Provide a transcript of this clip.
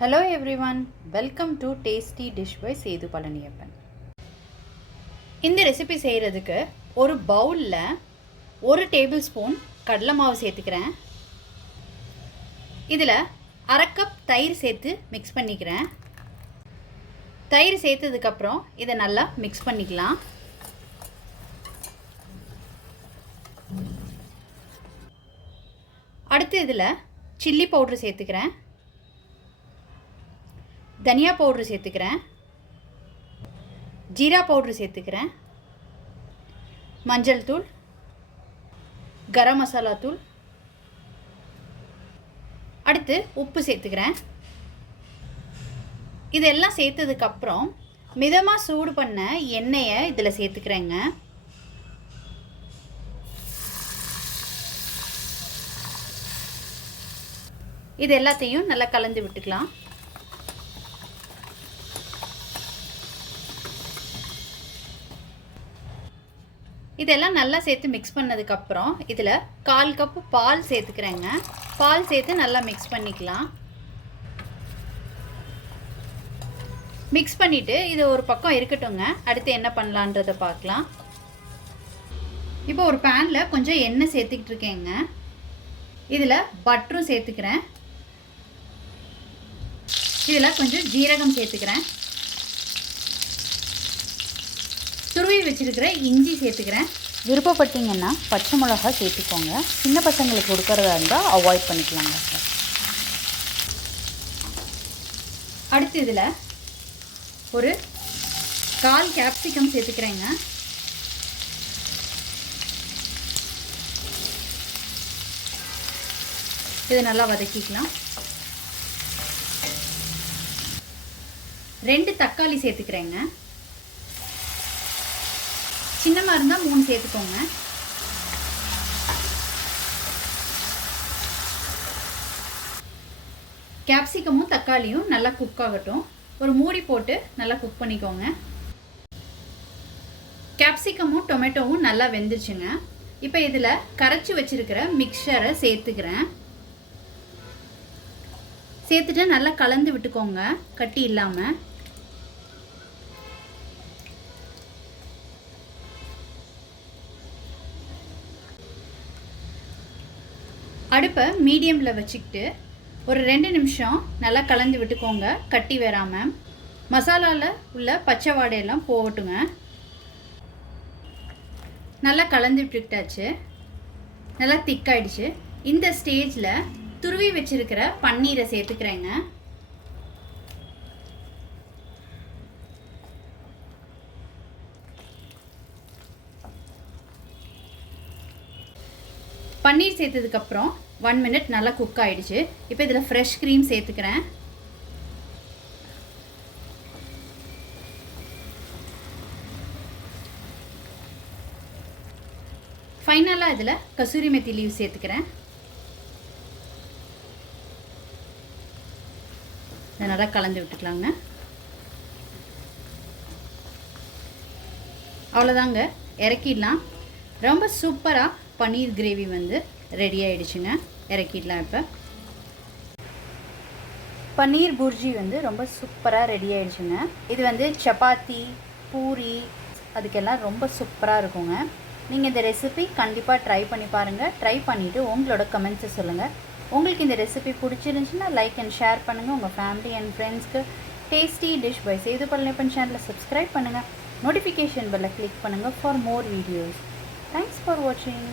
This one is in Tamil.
Hello everyone, welcome to Tasty Dish by Sethu Palaniyappan. இந்த ரெசிபி செய்கிறதுக்கு ஒரு பவுலில் 1 டேபிள் ஸ்பூன் கடலை மாவு சேர்த்துக்கிறேன். இதில் அரை கப் தயிர் சேர்த்து மிக்ஸ் பண்ணிக்கிறேன். தயிர் சேர்த்ததுக்கப்புறம் இதை நல்லா மிக்ஸ் பண்ணிக்கலாம். அடுத்து இதில் சில்லி பவுட்ரு சேர்த்துக்கிறேன், தனியா பவுட்ரு சேர்த்துக்கிறேன், ஜீரா பவுட்ரு சேர்த்துக்கிறேன், மஞ்சள் தூள், கரம் மசாலா தூள், அடுத்து உப்பு சேர்த்துக்கிறேன். இதெல்லாம் சேர்த்ததுக்கப்புறம் மிதமாக சூடு பண்ண எண்ணெயை இதில் சேர்த்துக்கிறேங்க. இது எல்லாத்தையும் நல்லா கலந்து விட்டுக்கலாம். இதெல்லாம் நல்லா சேர்த்து மிக்ஸ் பண்ணதுக்கப்புறம் இதில் 1/4 கப்பு பால் சேர்த்துக்கிறேங்க. பால் சேர்த்து நல்லா மிக்ஸ் பண்ணிக்கலாம். மிக்ஸ் பண்ணிவிட்டு இது ஒரு பக்கம் இருக்கட்டுங்க. அடுத்து என்ன பண்ணலான்றதை பார்க்கலாம். இப்போ ஒரு பேனில் கொஞ்சம் எண்ணெய் சேர்த்துக்கிட்டு இருக்கேங்க. இதில் பட்டரும் சேர்த்துக்கிறேன். இதில் கொஞ்சம் ஜீரகம் சேர்த்துக்கிறேன். துருவி வச்சுருக்கிற இஞ்சி சேர்த்துக்கிறேன். விருப்பப்பட்டீங்கன்னா பச்சை மிளகா சேர்த்துக்கோங்க. சின்ன பசங்களுக்கு கொடுக்கறதா இருந்தால் அவாய்ட் பண்ணிக்கலாங்க. அடுத்து இதில் ஒரு 1/4 கேப்சிகம் சேர்த்துக்கிறேங்க. இதை நல்லா வதக்கிக்கலாம். 2 தக்காளி சேர்த்துக்கிறேங்க. சின்னமாக இருந்தால் 3 சேர்த்துக்கோங்க. கேப்சிகமும் தக்காளியும் நல்லா குக் ஆகட்டும். ஒரு மூடி போட்டு நல்லா குக் பண்ணிக்கோங்க. கேப்சிகமும் டொமேட்டோவும் நல்லா வெந்துருச்சுங்க. இப்போ இதில் கரைச்சி வச்சிருக்கிற மிக்சரை சேர்த்துக்கிறேன். சேர்த்துட்டு நல்லா கலந்து விட்டுக்கோங்க, கட்டி இல்லாமல். அடுப்பை மீடியமில் வச்சுக்கிட்டு ஒரு 2 நிமிஷம் நல்லா கலந்து விட்டுக்கோங்க, கட்டி வராமல். மசாலாவில் உள்ள பச்சை வாடையெல்லாம் போகட்டுங்க. நல்லா கலந்து விட்டுக்கிட்டாச்சு. நல்லா திக்காயிடுச்சு. இந்த ஸ்டேஜில் துருவி வச்சிருக்கிற பன்னீரை சேர்த்துக்கிறேங்க. பன்னீர் சேர்த்ததுக்கப்புறம் 1 மினிட் நல்லா குக் ஆகிடுச்சு. இப்போ இதில் ஃப்ரெஷ் க்ரீம் சேர்த்துக்கிறேன். ஃபைனலாக இதில் கசூரி மெத்தி லீவ் சேர்த்துக்கிறேன். இதை நல்லா கலந்து விட்டுக்கலாங்க. அவ்வளோதாங்க, இறக்கிடலாம். ரொம்ப சூப்பராக பன்னீர் கிரேவி வந்து ரெடி ஆகிடுச்சுங்க. இறக்கிடலாம். இப்போ பன்னீர் புர்ஜி வந்து ரொம்ப சூப்பராக ரெடி ஆகிடுச்சுங்க. இது வந்து சப்பாத்தி, பூரி அதுக்கெல்லாம் ரொம்ப சூப்பராக இருக்குங்க. நீங்கள் இந்த ரெசிபி கண்டிப்பாக ட்ரை பண்ணி பாருங்கள். ட்ரை பண்ணிவிட்டு உங்களோட கமெண்ட்ஸை சொல்லுங்கள். உங்களுக்கு இந்த ரெசிபி பிடிச்சிருந்துச்சுன்னா லைக் அண்ட் ஷேர் பண்ணுங்கள். உங்கள் ஃபேமிலி அண்ட் ஃப்ரெண்ட்ஸ்க்கு tasty dish by Sethu Palaniappan சேனலை சப்ஸ்கிரைப் பண்ணுங்கள். நோட்டிஃபிகேஷன் பெல்லை கிளிக் பண்ணுங்கள் for more videos. Thanks for வாட்சிங்.